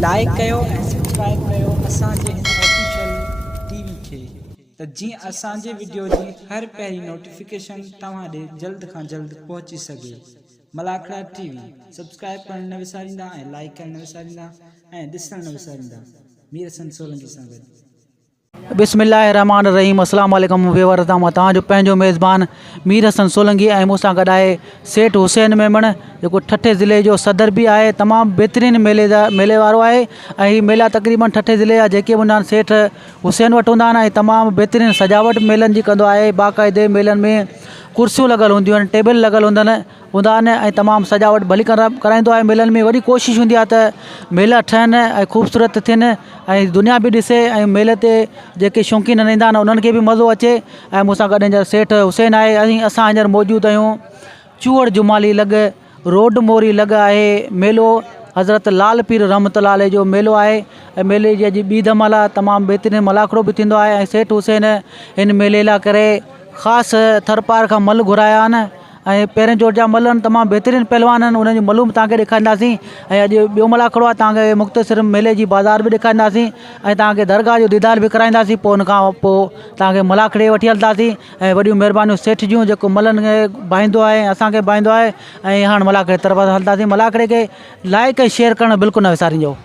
Like कयो ऐं subscribe कयो असांजे हिन ऑफिशियल टीवी खे त जीअं असांजे वीडियो जी हर पहिरीं नोटिफिकेशन तव्हां ॾे जल्द खां जल्द पहुची सघे। मलाखड़ा टीवी सब्सक्राइब करण न विसारींदा ऐं लाइक करण न विसारींदा ऐं ॾिसण न विसारींदा। मीर हसन सोलंकी सां गॾु। बिस्मिल्लाहिर्रहमानिर्रहीम। अस्सलाम वालेकुम व्यूअर, तव्हांजो पंहिंजो मेज़बान मीर हसन सोलंकी ऐं मूंसां गॾु आहे सेठ हुसैन मेमण, जेको ठठे ज़िले जो सदर बि आहे। तमामु बहितरीनु मेले वारो आहे ऐं हीअ मेला तक़रीबन ठठे ज़िले जा जेके बि हूंदा आहिनि सेठ हुसैन वटि हूंदा आहिनि ऐं तमामु बहितरीनु सजावट मेलनि जी कंदो आहे। बाक़ाइदे मेलनि में कुर्सियूं लॻल हूंदियूं आहिनि, टेबल लॻल हूंदा आहिनि ऐं तमामु सजावट भली कराईंदो आहे। मेलनि में वॾी कोशिशि हूंदी आहे त मेला ठहनि ऐं ख़ूबसूरत थियनि ऐं दुनिया बि ॾिसे ऐं मेले ते जेके शौक़ीन ईंदा आहिनि उन्हनि खे बि मज़ो अचे। ऐं मूंसां गॾु हींअर सेठ हुसैन आहे। असां हींअर मौजूदु आहियूं चूहड़ जुमाली लॻ रोड मोरी लॻ आहे। मेलो हज़रत लाल पीर रहमतुल्लाह जो मेलो आहे ऐं मेले जी अॼु ॿी धमाल आहे। तमामु बहितरीनु मलाखड़ो बि थींदो आहे ऐं सेठ हुसैन हिन मेले लाइ करे ख़ासि थरपार खां मल घुराया आहिनि ऐं पहिरें जोर जा मल आहिनि। तमामु बहितरीनु पहलवान आहिनि, उन्हनि जी मलूं बि तव्हांखे ॾेखारींदासीं ऐं अॼु ॿियो मलाखड़ो आहे तव्हांखे मुख़्तसिर मेले जी बाज़ार बि ॾेखारींदासीं ऐं तव्हांखे दरगाह जो दीदार बि कराईंदासीं। पोइ उनखां पोइ तव्हांखे मलाखड़े वठी हलंदासीं ऐं वॾियूं महिरबानियूं सेठ जूं जेको मलनि खे भाईंदो आहे असांखे भाईंदो आहे। ऐं हाणे मलाखड़े तरफ़ हलंदासीं। मलाखड़े खे लाइक ऐं शेयर करणु बिल्कुलु न विसारिजो।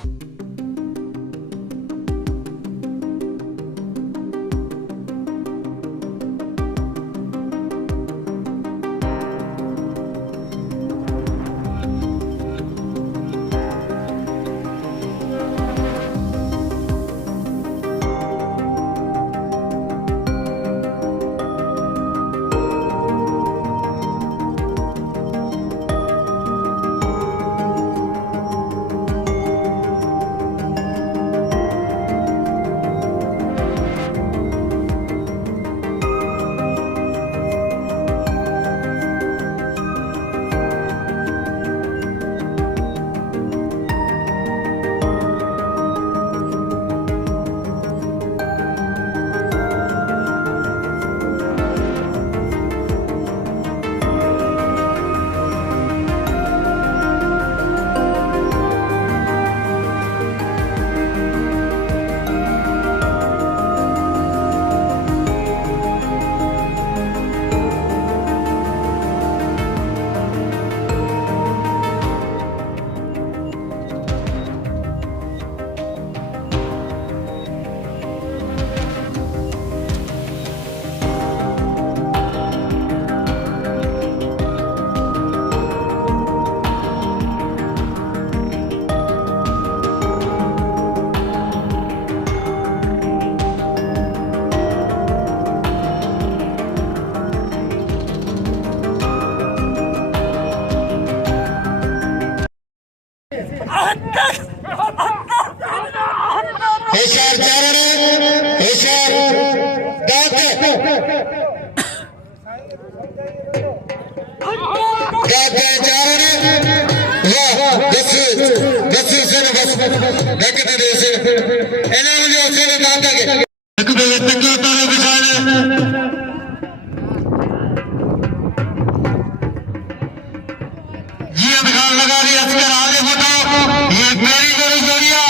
होशियार चारण होशियार दात चारण वाह दस से बस देखते दे से एना मुझे से दात के एक दो तक तारे बिछाने ये दिखा लगा रही अस्कर आगे बताओ ये मेरी गरी जोड़िया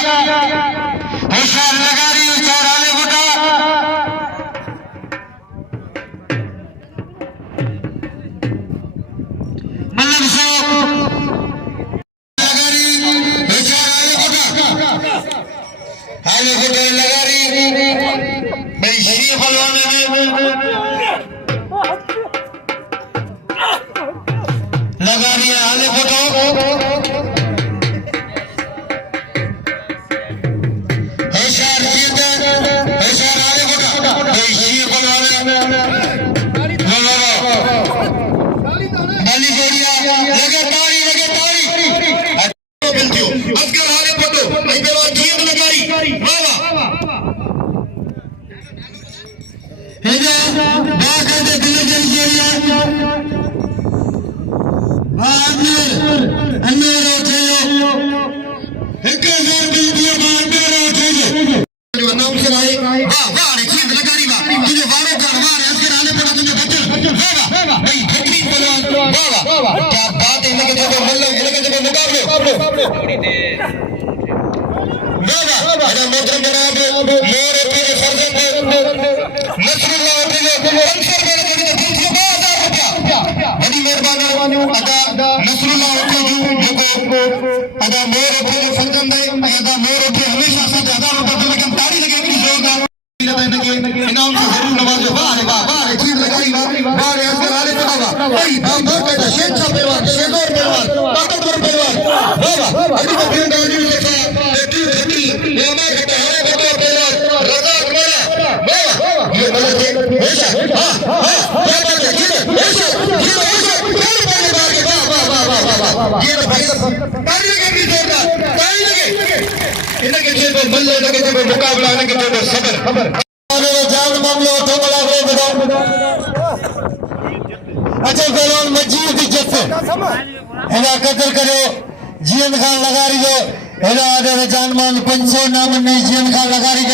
होशियार लगा रही होशियार आले बुटा मतलब सो लगा रही होशियार आले बुटा लगा रही भाई शी फलवाने लगा रही है आले बुटा वाह भाई बेहतरीन पहलवान वाह क्या बात है इनके जो मल्ल इनके जो मुकाबले वाह अरे मोहतरम जनाब मोर के फर्जंद नसरुल्लाह के अंसर मेरे के दिल से 2000 रुपया बड़ी मेहरबानी अदा नसरुल्लाह के जो अदा मोर के फर्जंद है अदा मोर के हमेशा 7000 रुपया लेकिन ताली लगे इतनी जोरदार इनाम से जरूर नवाजो वाह वाह चीज लगाई वाह रे असर आले बाबा भाई नाम दो के शेखा पहलवान शेखर पहलवान ताकतवर पहलवान वाह अभी तो फिर गाड़ी में देखा बेटी ये मैं कहता है बड़ा पहलवान रजा कुमार वाह ये गलत है ऐसा हां क्या बात है ये ऐसा खेल पहले बार के वाह ये तो भाई ताली लगे भी जोरदार ताली लगे इनके जेब में मल्ल लगे जेब में मुकाबला इनके जेब में सबर मेरे जान मामले उठो बड़ा रे बताओ अच्छा पहलवान मजीद इज्जत से हेला कदर करो जीएन खान लगा रही हो हेला आदे जान मान 500 नाम नहीं जीएन खान लगा रही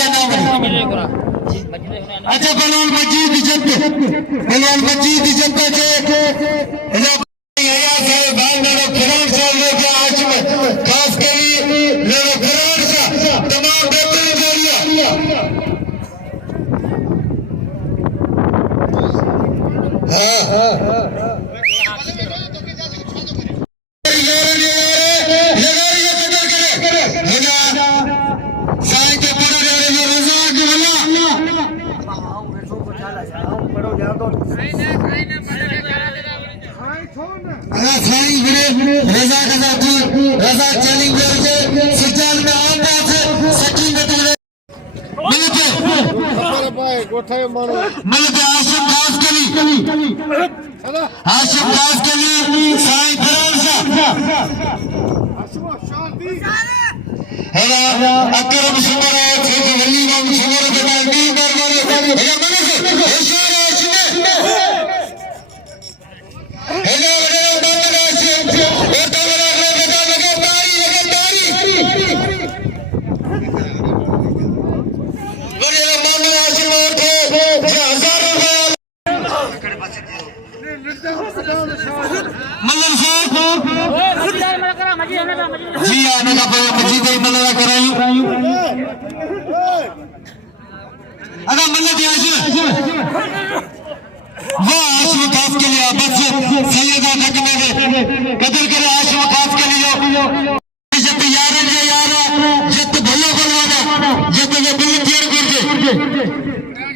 के नाम अच्छा पहलवान मजीद इज्जत के हेला या से भाई मेरे फिरान साहब लोग आज में खास करी मेरे फिरान साहब तमाम बेहतरीन जोड़ियां हाँ रजा रजा चैलेंज सच्चाई में आम बात है सच्ची में मिलते आशिम खास के लिए साईं फिरान साहब हेला अकरम शुमरा छोटे वली नाम शुमरा के नाम दी मेहरबानी हेला मने से होशियार आशिम हेला वगैरह बात आशिम और तो लगे तारी वगैरह मामले आशिम और थे 1000 मल्ल साहब जी आने का मजीद मल्ला कराई अगर मल्ल जी वो आशिम खास के लिए बस सैयदा ढकने में कदर करे आशिम खास के लिए जब यार जब भलो भलवाना जब ये बिल क्लियर गुरजे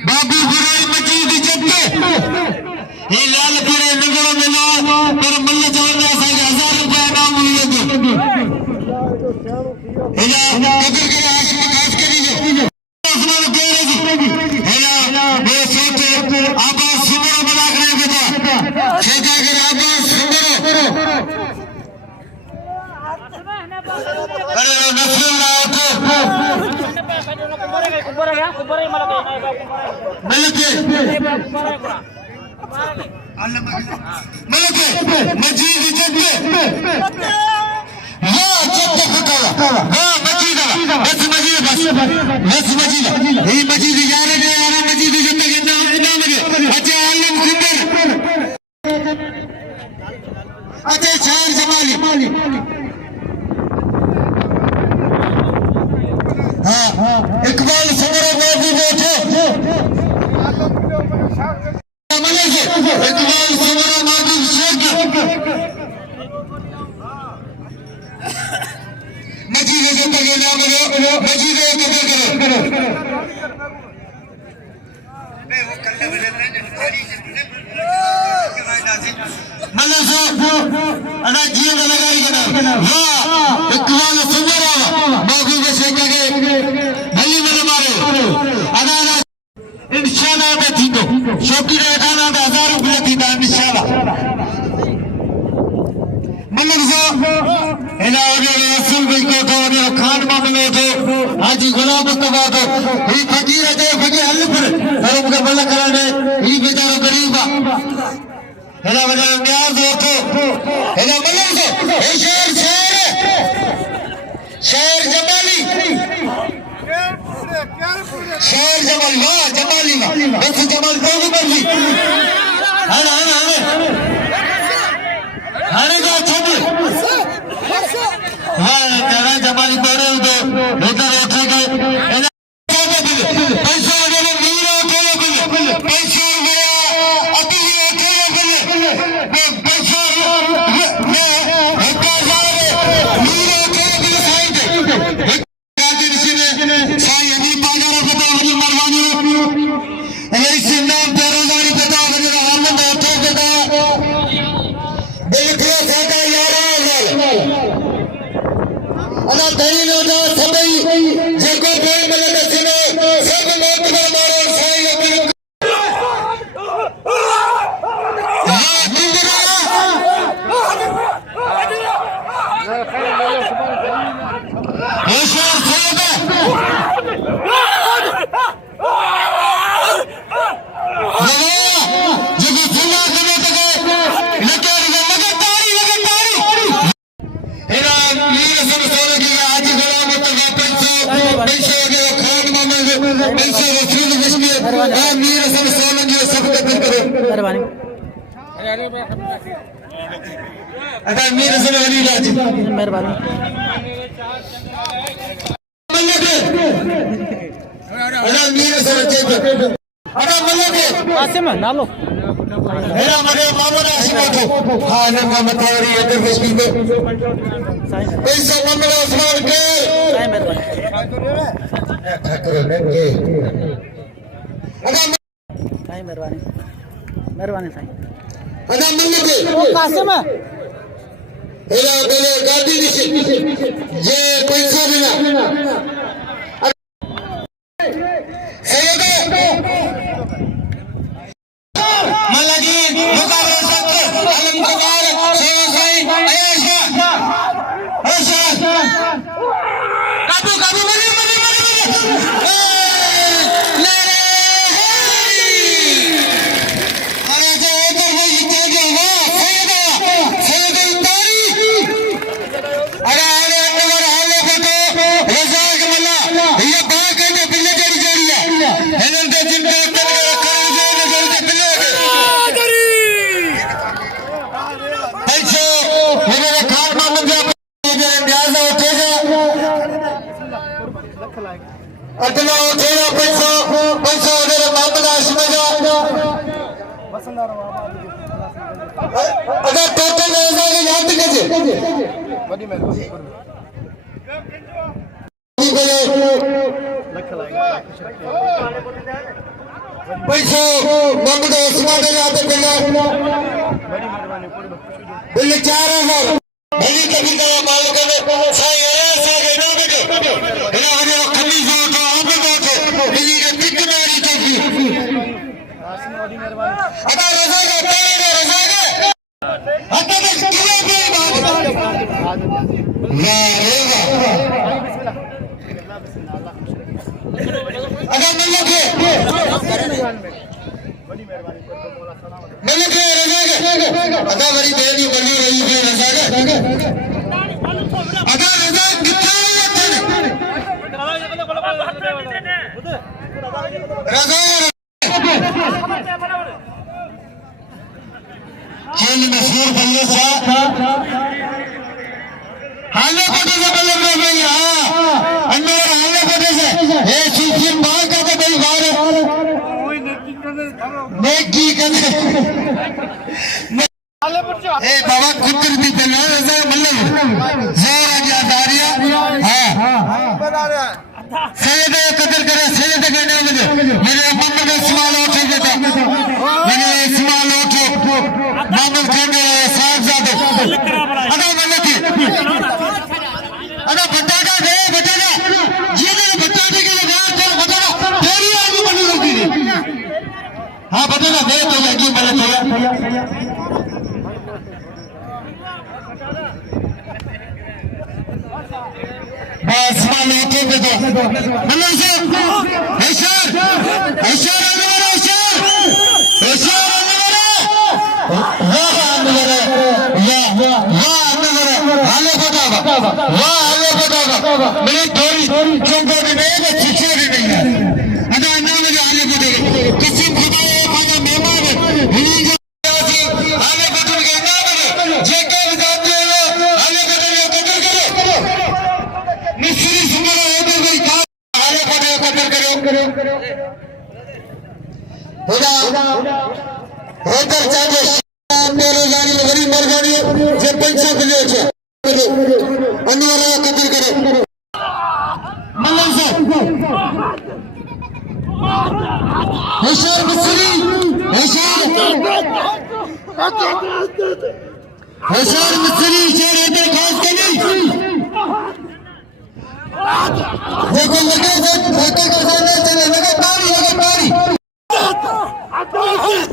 बाबू गुराई मजीद जब ये लाल पूरे नगरों में ना पर मल्ल जवान असांखे 1000 रुपया इनाम मिले हेला कदर करे आशिम खास के लिए आसमान कोरे जी हेला वो सोचे आबाद सुमरो बना करे बेटा ठेका करे आबाद सुमरो अरे नसरुल्लाह उठो मलके मजीद जब्बे वाह जब्बे खटावा वाह मजीद बस मजीद ये मजीद यार मजीद जब्बे के नाम अच्छा आलम कुंबर अच्छा शार जमाली हाँ इकबाल सुमरो बाबू बैठो इकबाल सुमरो बाबू शेख मजीद जब्बे के नाम मजीद करो मल्ला साहब अना जीवन लगाई कना वाह इकबाल सुमरो बाबू के शेख के भली में मारे अना इंशाल्लाह पे थींदो शौकी रहना 1000 रुपया थींदा इंशाल्लाह मल्ला साहब हेला वगे रसूल भाई को तो खान मामले थे हाजी गुलाम मुस्तफा तो ही फकीर है फकीर हल पर और उनका मल्ला कराने ही बेचारा गरीब हेला वगे न्याज होतो हेला मल्ला साहब शेर जमाली शेर जमाल वाह जमाली बस जमाल तो भी मर्जी मेहरबानी अदा मीर हसन अली राजी मेहरबानी अदा मीर हसन अचे अदा मलक कासिम नालो मेरा मरे मामूद आशिमा को हां नंगा मतवरी अदर फस्की को पैसा मामला उस्मान के साईं मेहरबानी ठाकुर नंगे अदा साईं मेहरबानी मेहरबानी साईं अदा मलक कासिम हेला बेले गादी दिसे ये पैसा बिना सैयद मलगी मुकाबला सत्तर आलम कुमार सेवाई आयशा आयशा काबू काबू मरी महाराजा उधर वो जीते जो वाह सैयद सैयद उतारी अरे अरे अमर हाले फोटो रजाक मल्ला ये बात कहते बिल्ले जड़ी जड़ी है हेलन दे जिनके अदला उठेगा पैसा पैसा अगर मोहम्मद आशिमा जा अगर टोटल ऐसा के याद कीजिए बड़ी मेहरबानी पैसा मोहम्मद आशिमा का याद करना बड़ी मेहरबानी बिल 4000 भली कभी का मालिक ने साई ऐसा के ना बेटो इना आगे खमी जो तो आप बैठो बिली के टिक मेरी चौकी अदा रजा के तेरे रजा के हत्ता में किया भी बात वाह रे वाह अदा मल्ला के बड़ी मेहरबानी मल्ला के रजा के अदा बड़ी बेनी बनी रही है रजा के अदा रजा कितना रजा खेल में सूर बल्ले सा हाले कोटे से बल्ले में गई हां अन्नवर हाले कोटे से ए सुखी बाल का तो बड़ी बात है नेकी करने ए बाबा कुतर भी बना रजा मतलब जोर आ गया दारिया हां बना रहा सैयद कदर करे सैयद के नाम में मेरे मोहम्मद इस्माइल उठे देता मेरे इस्माइल उठे मोहम्मद खान साहबजादे अदा मलक अदा बटाटा दे बटाटा ये ने बटाटे के लगा तो बटाटा तेरी आगे बनी होगी हां बटाटा दे तो लगी मलक भैया बस माल उठे दे दो मतलब से Asher Asher Anwar Asher Asher Anwar वाह अनवर या वाह अनवर हाले बतावा वाह हाले बतावा मेरी थोड़ी चौंको भी नहीं है शिक्षा भी नहीं है अदा नाम जो हाले बतावा कसम खुदा ये खाना मेहमान है हाले बदल के नाम है जेके जाते हो हाले बदल के कदर करो मिस्री सुमरा होते कोई काम हाले बदल कदर करो खुदा होतर चाहे मेरे जानी बड़ी मेहरबानी जे पैसा मिले छे अनवर कदर करो मल्लन से होशियार मिस्री होशियार मिस्त्री शेर होते खास के नहीं देखो लगे होते का जाने चले लगे तारी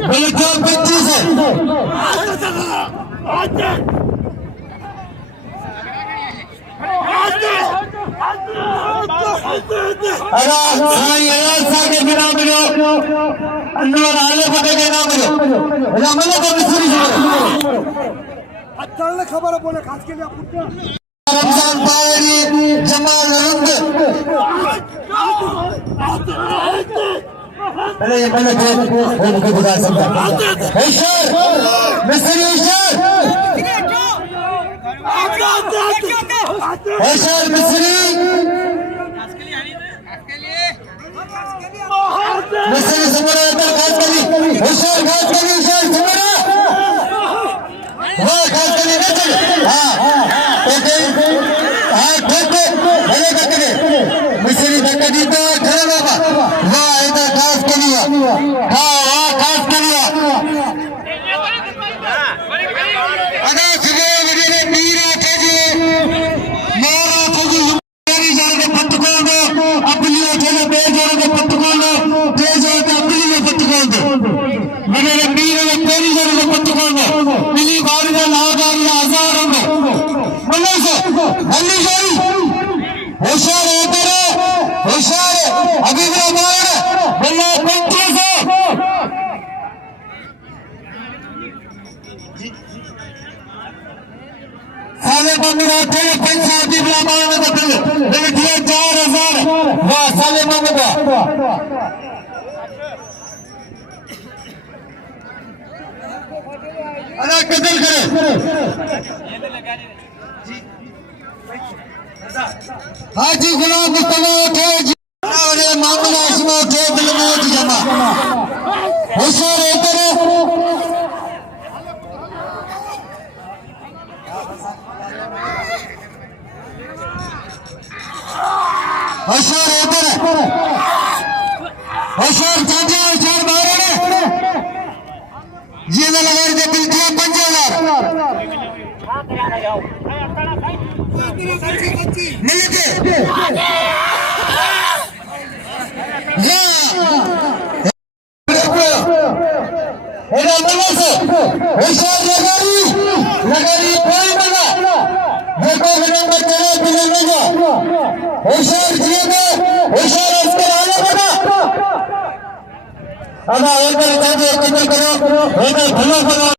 बोले क्या 25 है अरे साईं ऐसा के बिना मिलो अनवर आले पते के नाम मिलो रामले को मिस्री चल खबर बोले खास के लिए पूछो रमजान पावरी जमाल रंग पहले ये पहले उनको बुला सकता होशियार मिस्त्री होशियार मिस्त्री मिस्त्री सुमरा इधर खास करी होशियार सुमरा वाह खास करी नहीं ओके ठीक भले करके मिस्त्री धक्का दीता खड़ा बाबा वाह इधर खास करी वाह खास करी अदा सुबह मेरे मीर आते जी मेरा जी मेरी जान के पत्तकों दो अपनी उठे बेजोर के पत्तकों दो बेजोर के अपनी पत्तकों दो मेरे मीर ने तेरी जान के पत्तकों दो मिली बारी में लागारी हजारों में बोलो से हल्ली जारी होशियार होशियार अभी भी हमारे बोलो पंचे से साले बंद होते हैं पंचायत की बुलाने में बदल मैंने दिया 4000 वाह साले बंद का अरे कदर करे हाजी गुलाम मुस्तफा उठे अरे मामला इसमें उठे दिल में जमा होशियार होते होशियार इधर होशियार चाचा होशियार बाहर ये मैं लगा दे दिल दिया 5000 मिल के होशियार लगारी कोई बना देखो नंबर तेरा दिलेगा होशियार जिएगा होशियार अस्कर आने बना अब अंदर जाके कतल करो होना भला भला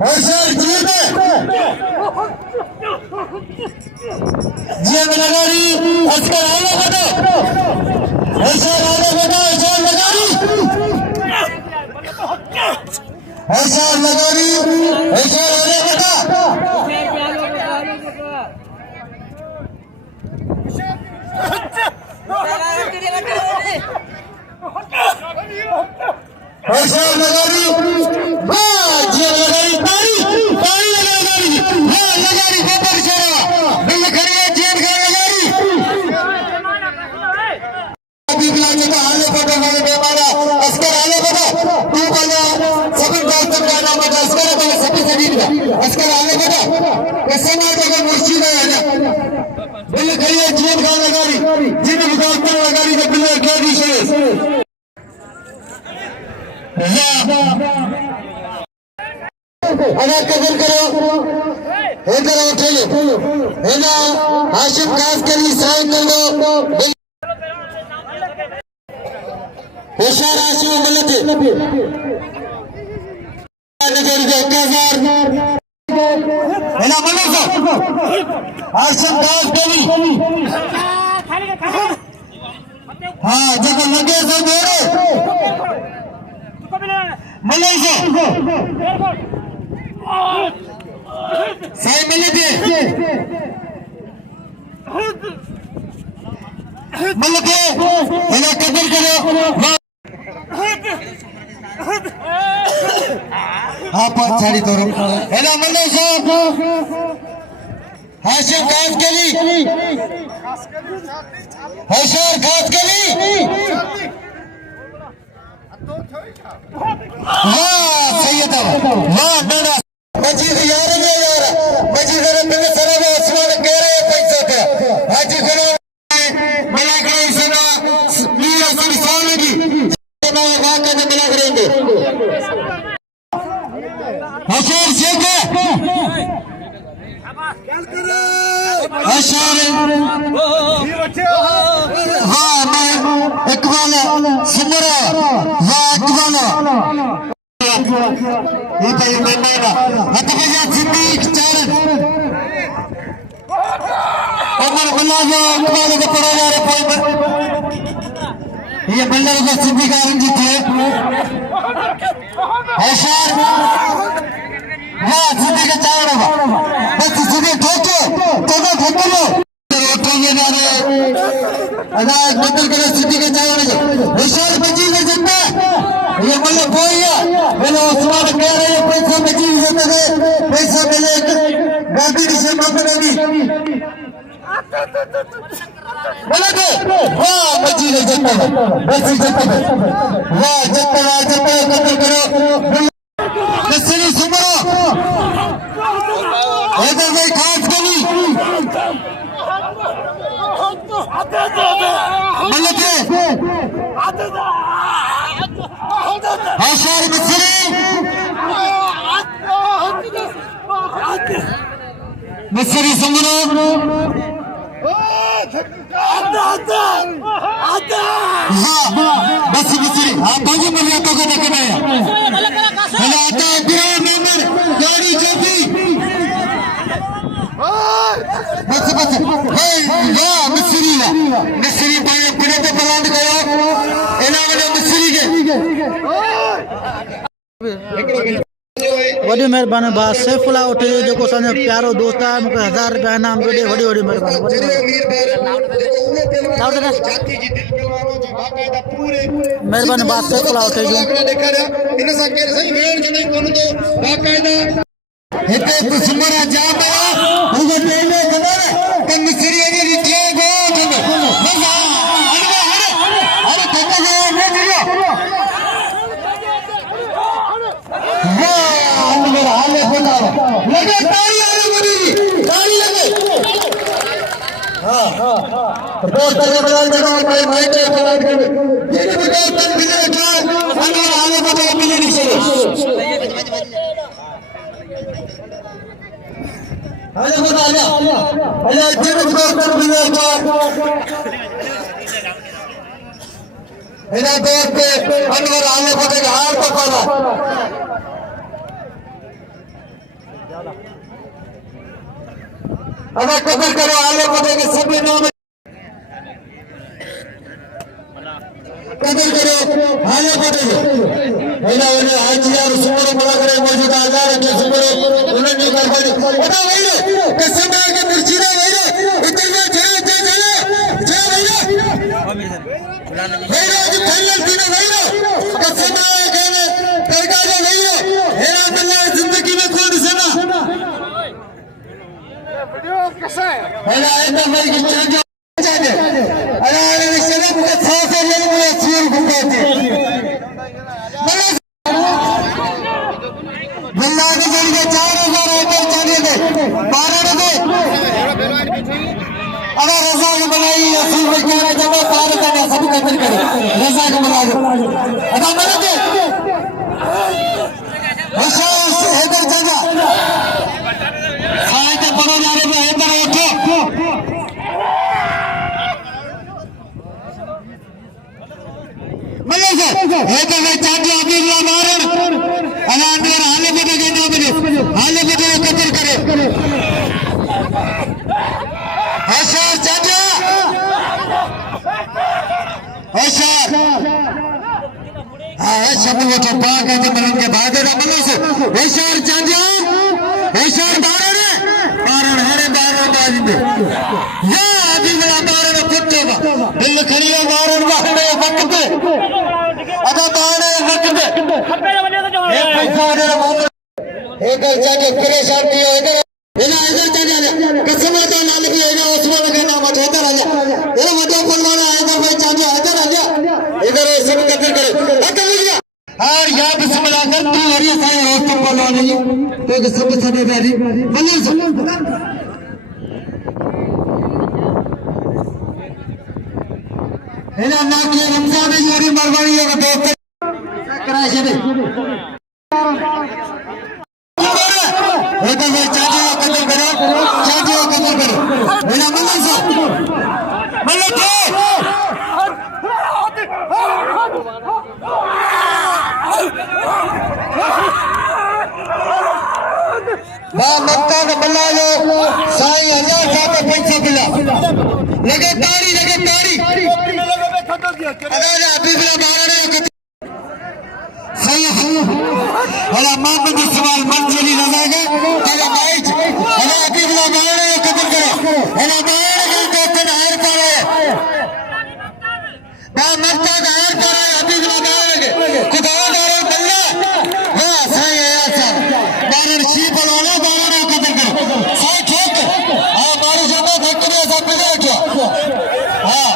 होशियार जिएगा जिए लगारी अस्कर आने बना होशियार आने बना होशियार लगारी होशियार लगारी होशियार आने बना होशियार लगारी वाह जी लगारी तारी लगारी वाह लगारी पेपर चेहरा बिल खड़े जेल का लगारी अभी बिलाने का हाले पता है बेमारा अस्कर हाले पता तू बना सभी डॉक्टर का नाम है अस्कर बना सभी शरीर का अस्कर हाले पता कैसे ना तो मुर्शिद है ना बिल खड़े जेल का लगारी जिन डॉक्टर लगारी का बिल क्या दिशा अगर कबूल करो इधर उठे है ना हाशिम खास के लिए साइन कर दो होशियार हाशिम मिलते नगर के 1000 है ना बोलो हाशिम खास के लिए हाँ जब लगे से मेरे मलेशिया साइड में लेते मलके इन्हें कबूल करो हाँ पाँच साड़ी तो है ना मलेशिया हाशिम खास के लिए होशियार खास के लिए वाह सही है वाह बेटा मजीद यार है यार मजीद रब ने सरा में आसमान कह रहे पैसा का हाजी गुलाम मिला करे सेना मीर हसन सालगी सेना वाका ने मिला करेंगे होशियार शेख होशियार वाह मैं इकबाल सुमरा वाह इकबाल ये तो ये मेरा हतबजा सिद्दीक चारण उमर गुलाम इकबाल के परोवार ये बल्लर को सिद्धि कारण जी थे होशियार वाह सिद्धि के चावड़ होगा बस सिद्धि ठोके लो ठोके जा रहे अदाज बदल करे सिद्धि के चावड़ होशियार बची नहीं सकता ये बल्लर कोई है मैंने उस्मान कह रहे हैं पैसा बची नहीं सकते पैसा मिले गाड़ी से मत वाह बची नहीं सकता बची सकता वाह जत्ता कदर करो नसली सुमरो इधर भाई खास कभी मलके होशियार मिस्री सुमरो बस मिस्री हाँ बाजू में लिया तो को देखना है हेलो आता बिरार मेंबर गाड़ी चौकी बस वाह मिस्री भाई पुणे पे पलांट गयो इलाके मिस्री के वॾी महिरबानी भाउ सैफुल्ला उठे जो असांजो प्यारो दोस्त आहे मूंखे 1000 रुपया इनाम ॾे वॾी महिरबानी भाउ सैफुल्ला उठे जो हिते दुश्मन जाम हुन टेने खबर त मिस्री जी टे गो अरे कता गो न मिलियो वाह मेरा हाले बोला लगे ताली आले मुझे ताली लगे हां तो तरह बना देना भाई भाई के बना के ये बता तन बिना का अगर हाले बता बिना नहीं चले हाले बता आजा तेरे दोस्त बिना का मेरा दोस्त अनवर हाले बता के हार तो पाला अगर कदर करो आले पते के सभी नाम कदर करो आले पते हेला वाले आज यार सुमरो बड़ा करे मौजूद आजार के सुमरो उन्हें नहीं कर पाए बता भाई कसम है कि मुर्शिदा भाई इतना जय भाई आज फाइनल दिन भाई कसम है कि करका जो नहीं हेरा मिला जिंदगी में कौन सुना हेला इतना भाई की चाहिए अरे शरीफ के साथ ले मुझे चीर घुमाते बल्ला के जरिए 4000 रुपए चाहिए थे 12 रुपए अगर रजा के बनाई असूल वगैरह जमा सारे का सब कदर करे रजा के बना दो अदा बना दे होशियार से इधर जगह खाए के बड़ा नारे में इधर उठो हेदर में चाटी अभी मारन अनांतर हाले बदे के बदे हाले बदे कदर करे होशियार चाचा होशियार हाँ शब्द वो तो पाक है जब के बाद ना बनो से होशियार चाचा होशियार बारण हरे बारण बाजिंदे या अभी मेरा बारण कुत्ते का दिल खड़िया बारण बाहरे वक्त अदा बाणे वक्त एक पैसा दे एक चाचा परेशान किया इधर चाचा कसम है तो लाल की है उस्मान के नाम उठाता राजा ये मत फलवाना है इधर भाई चाचा इधर आजा इधर सब कदर करे अकल लिया और या बिस्मिल्लाह कर तू हरी सारे रोस्ट फलवाने तो सब सने बैठी बल्ले से है ना के रमजान में मेरी मेहरबानी है दोस्त कराए छे तो भाई चाचा कदर करो चाचा कदर करो मेरा मल्ला साहब मल्ला मक्का का मल्ला लो साईं 1000 साहब पैसा मिला लगे तारी दिया अगर अभी बाहर सही हला मोहम्मद इस्माइल मंजरी नजागा हला माइज हला अभी बाहर कदर करो हला बाहर के तन हार पाए ना मरता हार पाए अभी बाहर के खुदा दारो बल्ला वाह सही है यार बाहर शी बलवाना बाहर कदर करो सही ठीक हां मारो जमा फैक्ट्री सब बैठो हां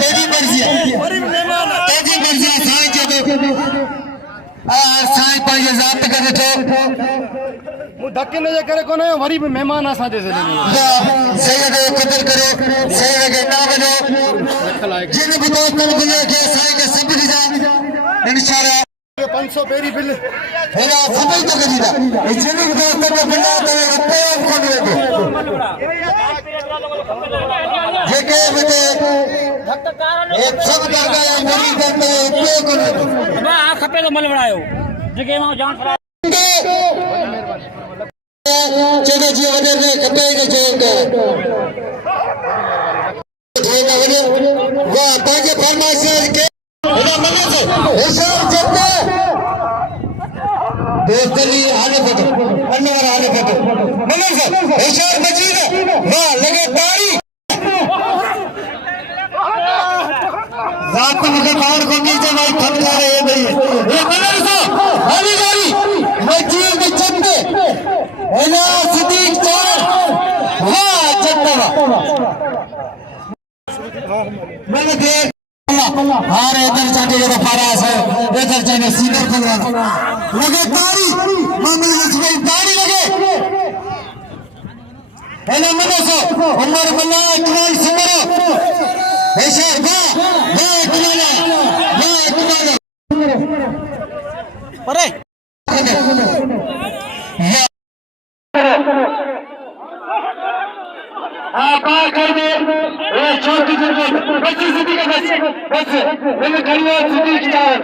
तेरी मर्जी है तेरी मर्जी है साईं साईं पर ये ज़ात करे तो वो धक्के न करे कोने वरी भी मेहमान असा दे सही है कदर करो सही है ना बनो जिन भी दोस्तन मिले के साईं के सब जा इंशाल्लाह 500 पेरी बिल हेला समझ तो करीदा जिन भी दोस्तन को बिना तो रुपए कोन दे ये के बते एक सब करगा या मरी करते रुपए कोन दे बा खपे तो मल बनायो जगे मां जान फरा चलो जी वजह ने खपे के चोक वाह ताजे फरमाइश के ना मने से हिसाब जब दोस्तली आने फटो अन्नवर आने फटो मने से हिसाब मजीद वाह लगे तारी रात में बाहर को नीचे भाई खटका रहे भाई ये मने से हरी गाड़ी मजीद में चंदे एला सिद्दीक चार वाह चंदा मैंने देख हार इधर जाके जरा फरास है इधर जाके सीधे पकड़ा लगे तारी मोहम्मद इस्माइल तारी लगे एला मने से उमर बल्ला इकबाल सिमरो ऐसे वाह इकबाल परे पार कर दे ये छोटी जगह बच्ची सिटी का बस मैंने खड़ी है सिटी की चार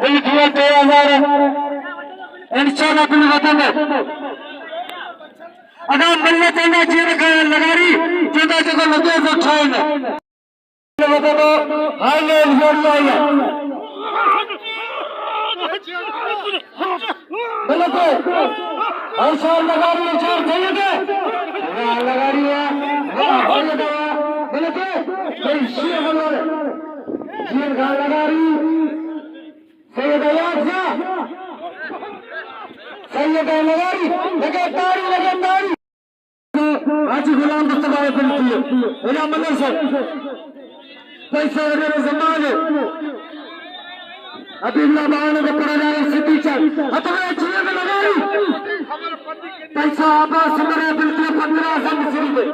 कोई दिया 13,000 इंशाल्लाह बिन वतन अगर मिलने चाहना चाहिए लगारी चौदह जगह लगे तो उठाए वतन हाई लेवल जोड़ लिया बिल्कुल और साल लगा रही है चार चाहिए थे लगा रही है बिल्कुल कोई शेर बोलो शेर गाल लगा रही सैयद अयाज जा सैयद लगा रही लगे तारी आज गुलाम मुस्तफा बिल्कुल इला मंदिर से पैसे वगैरह जमान अभी बाहर को पड़ा जा रही सिटी चल अतः चीजें में लगा रही पैसा आपा सुंदर बिल्कुल 15 मिस्री में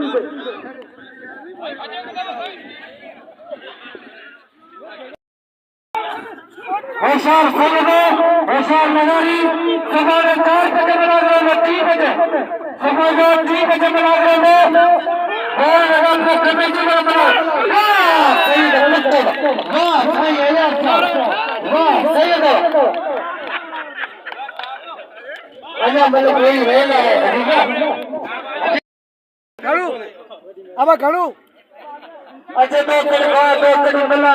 होशार नगारी सुबह 4 बजे बना रहे 3 बजे सुबह 3 बजे बना रहे और नगर को कमेटी में बना सही है वाह सही है यार वाह सही है अजा मतलब कोई वेला है ठीक है घणो अब घणो अच्छा तो मिला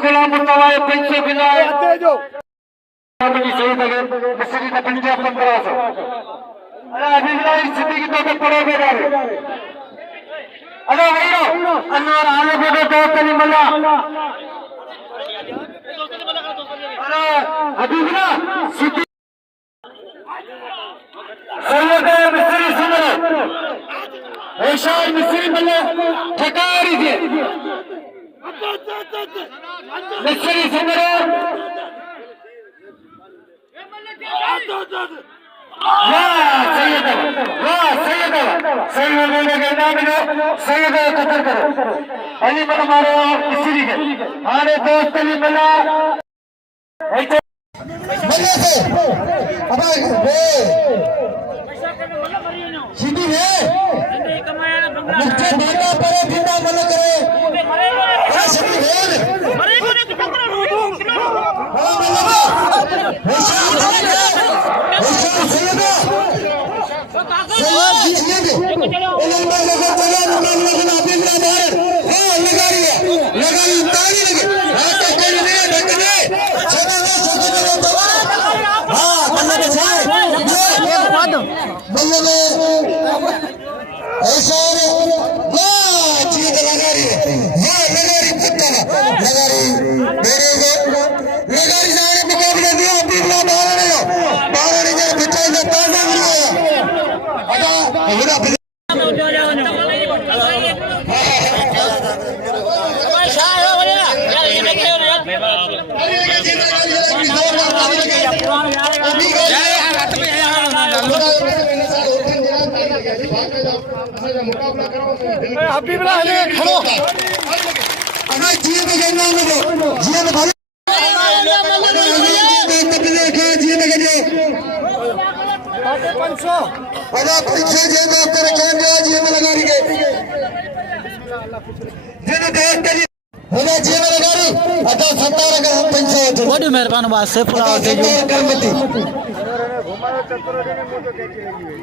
गुलाम मुस्तफा पैसे बिलाए जो सही लगे मिस्री का 1500 अरे अभी सिटी की तो पड़े जा रहे अरे भैया अनवर आने को तो नहीं मिला अरे अभी ना सिटी मिस्त्री सुनो ऐसा मिस्त्री मिले ठकारी थे मिस्त्री सुनो सैयद कतर करो अली मन मारो मिस्त्री के हमारे दोस्त अली मिला मजे से अब सीधी है मुझे बाटा पर बिना मन करे सीधी है मरे को ने कितना हां पुराना अभी बड़ा है खड़ो अगर जीत गए जीत भले साढ़े 500 अगर पैसे जे में तेरे कहने जी में लगा रही है जिन देश के होना जी में लगा रही अदा 17 का हम पैसे होते वॾी महिरबानी बा सैफुल्ला हुते जो करमती घुमायो चक्कर देने मुझे कैची लगी हुई